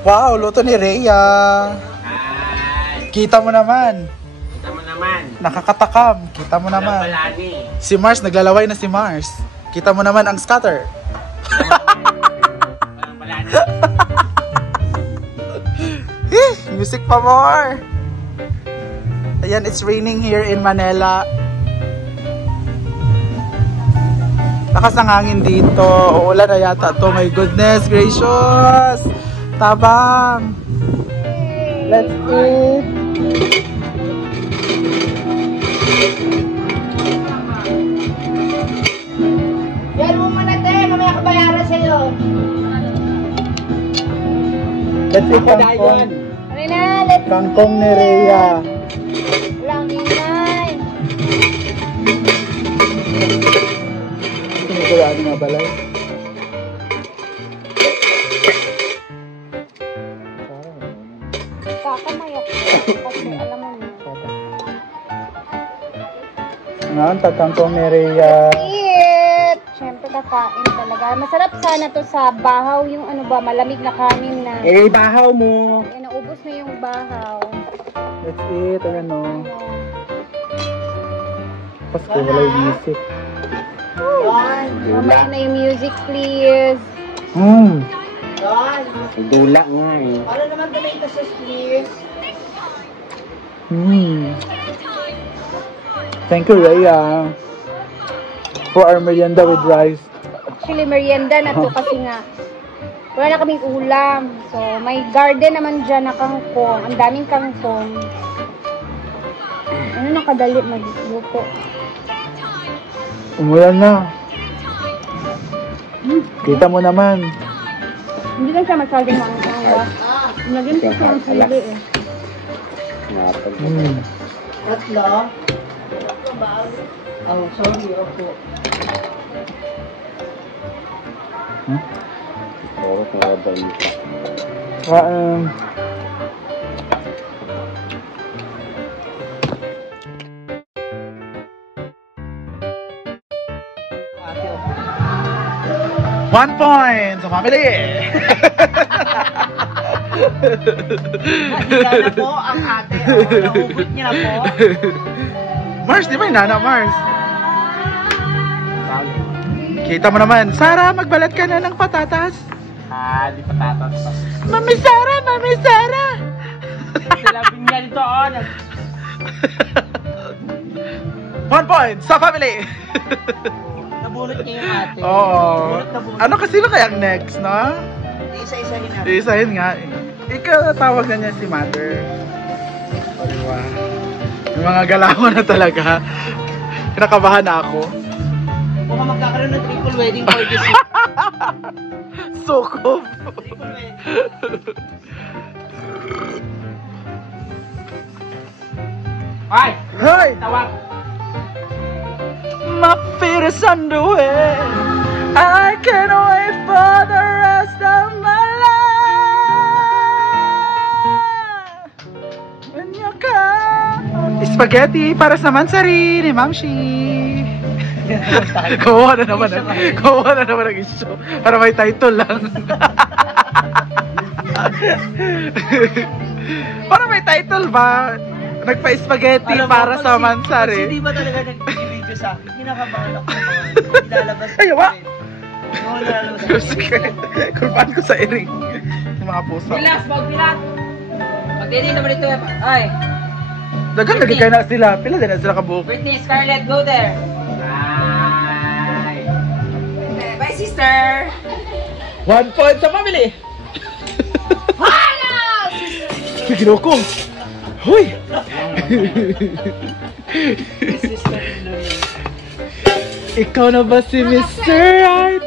Wow, luto ni Rhea. Kita mo naman. Kita mo naman. Nakakatakam. Kita mo naman. Balani. Si Mars, naglalaway na si Mars. Kita mo naman ang scatter. Balani. Music pa more. Ayan, it's raining here in Manila. Lakas ng hangin dito. Uulan na yata to. My goodness gracious. Tabang. Let's eat. Yan mo muna tayo. Mamaya kabayaran sa'yo. Let's eat kangkong. Ano na? Let's Kangkong ni Rhea. Walang ingay. Sinigurado nga balay. Kakamayak ko. Kasi alam mo yun. Ngayon, kangkong ni Rhea. Eat! Siyempre kakain talaga. Masarap sana to sa bahaw. Yung ano ba, malamig na kanin na. Eh, bahaw mo. Eh, naubos na yung bahaw. Let's eat. Ayan o. Pasko, wala yung music. Mamaya na yung music, please. Dula nga eh. Para naman tomatoes, please. Thank you, Rhea, for our merienda with rice. Actually, merienda na to kasi nga wala na kaming ulam. So, may garden naman dyan na kangkong. Ang daming kangkong. Ano nakadali magluto? Umulan na. Kita mo naman. Hindi lang siya masyadong mangkangwa. Lagyan ko siya ng sili eh. Tatlo? Oh, sorry, opo. Oo, balita. One point sa family. Handa na po ang ate. Nahugot niya na po. Mars, di ba yung nana, Mars? Kita mo naman. Sarah, magbalat ka na ng patatas. Di patatas. Mami Sarah, Mami Sarah. Silabing niya dito, oh. 1 point sa family. Nabulot niya yung ate. Oo. Nabulot. Ano kasi ba kayang next, no? Isa-isahin natin. Isahin nga eh. Ikaw, tawag na niya si Mother. Diba? Yung mga galawan na talaga. Kinakabahan na ako. Kung magkakaroon ng triple wedding for this year. Sukob. Triple wedding. Ay! Hoy! Tawag! My feet is underway. I can't wait for the rest of my life. When you come. Spaghetti para sa mansari ni Mamshi. Kawawa na naman. Kawawa na naman ang issue. Para may title lang. Para may title ba? Nagpa-spaghetti para sa mansari. Hindi ba talaga nag-video sa akin? Kinakabahan ako. Ilalabas. Ay, wa! Oo, lalabas ako. Sige. Kurban ko sa iring. Yung mga puso. Bilas! Bilas! Pagdinig naman ito. Ay! Dagan lagi kayo na sila. Pila din na sila kabuok. Britney, Scarlett, go there! Bye! Bye, sister! 1 point sa family! Hala! Sige ko. Hoy! Ikaw na ba si Mr. Right?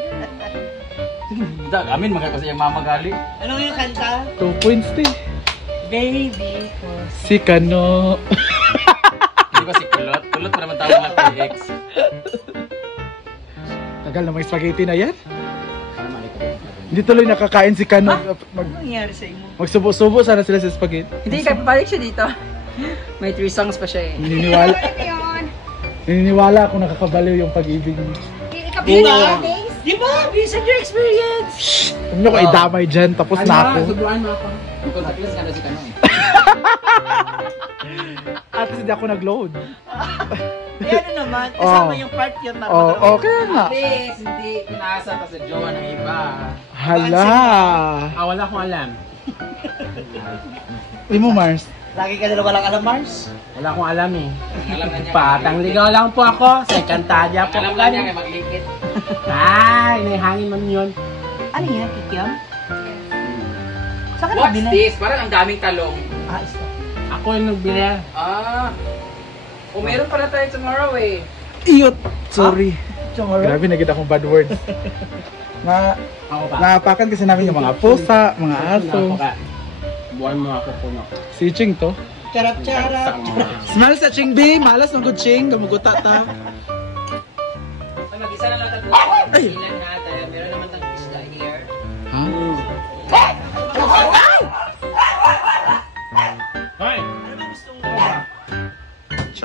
Amin, kasi yung mamagali. Ano yung kanta? 2 points din. Baby. Si Kano. Di ba si Kulot? Kulot para man tawag ng PX. Tagal na may spaghetti na yan. Hindi tuloy nakakain si Kano. Ano nangyari sa inyo? Magsubo-subo sana sila sa spaghetti. Hindi, kaya papalik siya dito. May 3 songs pa siya eh. Naniniwala. Naniniwala ako nakakabaliw yung pag-ibig niya. Ikaw ba? Di ba? Based on your experience. Huwag niyo ko idamay dyan, tapos na ako. Subuan mo ako. Contact lens ka na si Kanong eh. At hindi ako nag-load. Eh ano naman, kasama yung part yun na Okay nga. Please, hindi pinaasa ka sa jowa ng iba. Hala. Wala akong alam. Hindi mo, Mars. Lagi ka nila walang alam, Mars. Wala akong alam eh. Patang ligaw lang po ako. Second tadya po. Alam niya kay maglikit. Ay, may hangin man yun. Ano yan, Kikiam? Saan ka What's nabili? this? Parang ang daming talong. Ito. Ako yung nagbili. Meron pala tayo tomorrow eh. Iyot. Sorry. Tomorrow? Grabe, nagit akong bad word. Ako pa. Naapakan kasi namin yung mga pusa, mga aso. Buwan mo ako puno. Si Ching to. Charap-charap. Smell sa Ching B. Malas ng good Ching. Gamuguta ta. Mag-isa na lang tatlo. Ay. Ilan na tayo. Meron naman tayong isda here. Hoy!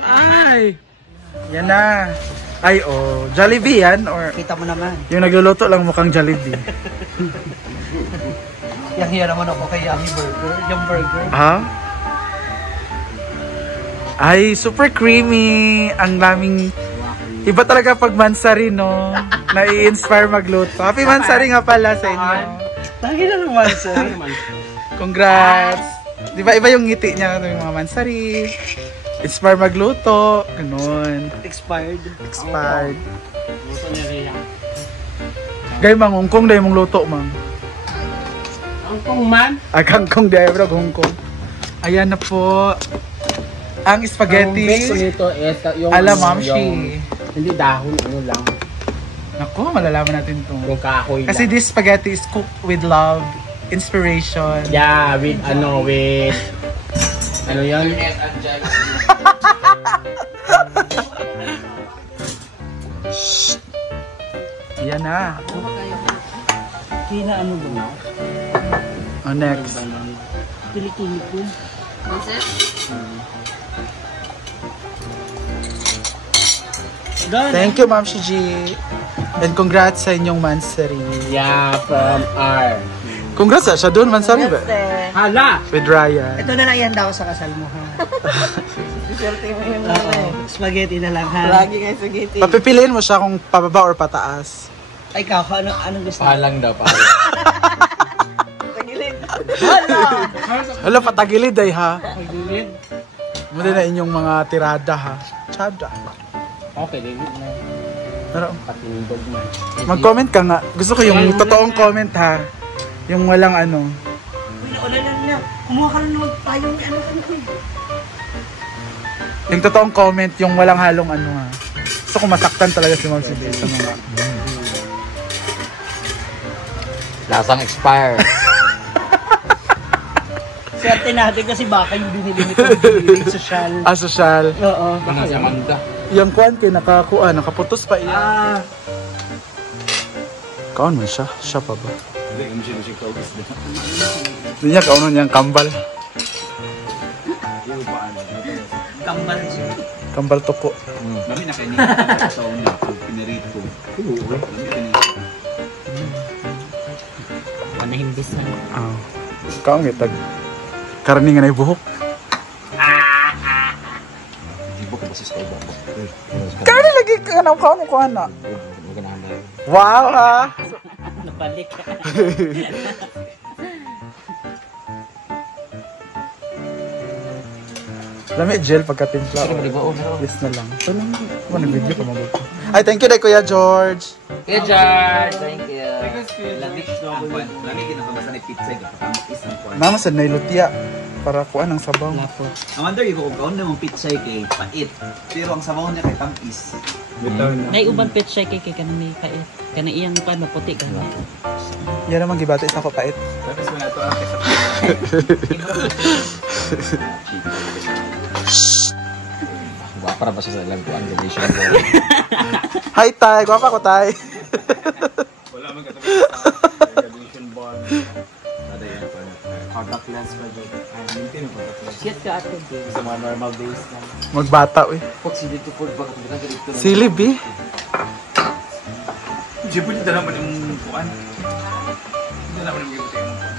Ay! Yan na. Ay, Jollibee yan? Or Kita mo naman. yung nagluluto lang mukhang Jollibee? Yang hiya naman ako kay Yummy Burger. Yung burger. Ha? Ay, super creamy. Ang daming... Iba talaga pag mansari, no? Nai-inspire magluto. Happy mansari nga pala sa inyo. Lagi na naman, sir. Congrats! Di ba iba yung ngiti niya yung mga mansari? Inspire magluto. Ganun. Expired. Expired. Gusto niya rin yan. Gay, mang Hongkong dahil mong luto, mang. Ang kong man. Ay, kangkong dahil bro, Hongkong. Ayan na po. Ang spaghetti. Ang best nito is yung... Ala, ano, mamshi. yung- Hindi dahon, ano lang. Naku, malalaman natin to. Yung kahoy Kasi lang. this spaghetti is cooked with love, inspiration. Yeah, with with... Ano yan? Yan na. Kina ano ba? Oh, next. Tili-tili ko. Done. Thank you, Ma'am Shiji. And congrats sa inyong mansari. Yeah, from R. Congrats siya doon, mansari ba? Hala! With Ryan. Ito na lang yan daw sa kasal mo, ha? Swerte mo yung Spaghetti na lang, ha? lagi nga spaghetti. Papipiliin mo siya kung pababa or pataas. Ay, ikaw, anong gusto mo? Palang daw, palang. Pagilid. Hala, patagilid ay ha. Pagilid. Muli na inyong mga tirada ha. Chada. Okay, din na. Pero, Patinibog man. mag-comment ka nga. Gusto ko yung totoong comment ha. Yung walang ano. Uy, naula lang niya. Kumuha ka rin naman tayo ni ano ko. Yung totoong comment, yung walang halong ano ha. Gusto ko masaktan talaga si Ma'am Sibel sa mga... Lasang expire. Swerte natin kasi baka yung binili nito yung social. Asosyal. Oo. Baka si Amanda. Yung kuwan kay nakakuha, nakaputos pa iya. Kaon mo siya? Siya pa ba? Hindi niya kaunon niyang kambal. Kambal siya. Kambal toko. Mami na kayo niya sa una pag pinarit ko. Panahimbis na. Ah. Kaon ngitag. Karni nga na buhok. Karni lagi ka na kaon ko ana. Wow ha. Napalik. Lami gel pagkatimpla. Yes na lang. So lang ano video ko mabuti. Ay, thank you dai Kuya George. Good job! Thank you. Lagi kinakabasa ni pizza ito. Isang kwan. Mama sa nailutya para kuan ang sabaw. Amanda, yung kung kaon na mong pizza kay pait. Pero ang sabaw niya kay tamis. Nay uban pet siya kay kanang kait. Kana iyang pan maputi ka. Yan naman gibati sa ko pait. Tapos mo na ito ang Para ba siya sa ilang kuan donation ko? Hi Tay, gwapa ko Tay. wala man katabi sa graduation bond. Ada yan pa. Contact lens ba dyan? Maintain mo pa. Shit ka ato. Sa mga normal days lang. Magbata uy. Pag si dito po, baka tumira ka dito. Silib eh. Siyempre, hindi na naman yung kuan. Hindi na naman yung gibuti yung kuan.